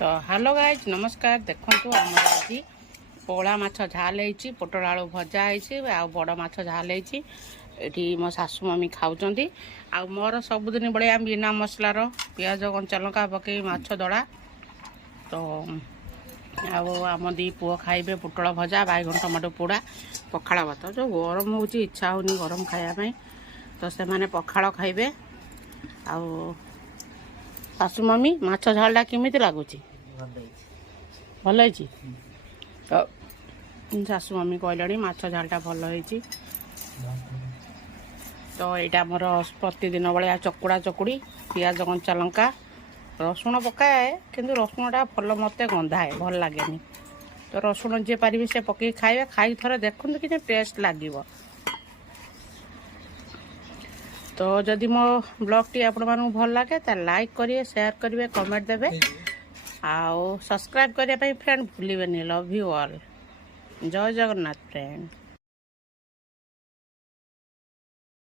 तो hello guys नमस्कार। देखो आमर आज पोला माछ झाल होती, पोटल आलू भजा हो, बड़ माछ झाल होती। मो सासू मम्मी खाऊँ आ मोर सबुदिन भाया बिना मसलार पियाज कंचा लंका पकई माछ दड़ा। तो आम दी पुओ खाइबे पोटल भजा, बैगन टमाटो पोड़ा, पखाड़ भात। जो गरम हो इच्छा होनी गरम खायापी, तो से मैंने पखाड़ खाइबे। आउ सासू मम्मी माछ झालटा केमिति लगुच? भल है। सासू मम्मी कहले माछ झालटा भल है। तो यहाँ मोर प्रतिदिन भाया चकुड़ा चकुड़ी पियाज कंचा लंका रसुण पकाए, किंतु रसुणटा भल मत गंधाए, भल लगे। तो रसुण जी पारे से पकई खाए, खाई थे देखते कि टेस्ट लगे। तो जदि मो ब्लॉग टी आपण मानू भल लगे तो लाइक करिए, शेयर करिए, कमेंट देवे, आओ सब्सक्राइब करने फ्रेंड भूलिए। Love you all. जय जगन्नाथ फ्रेंड।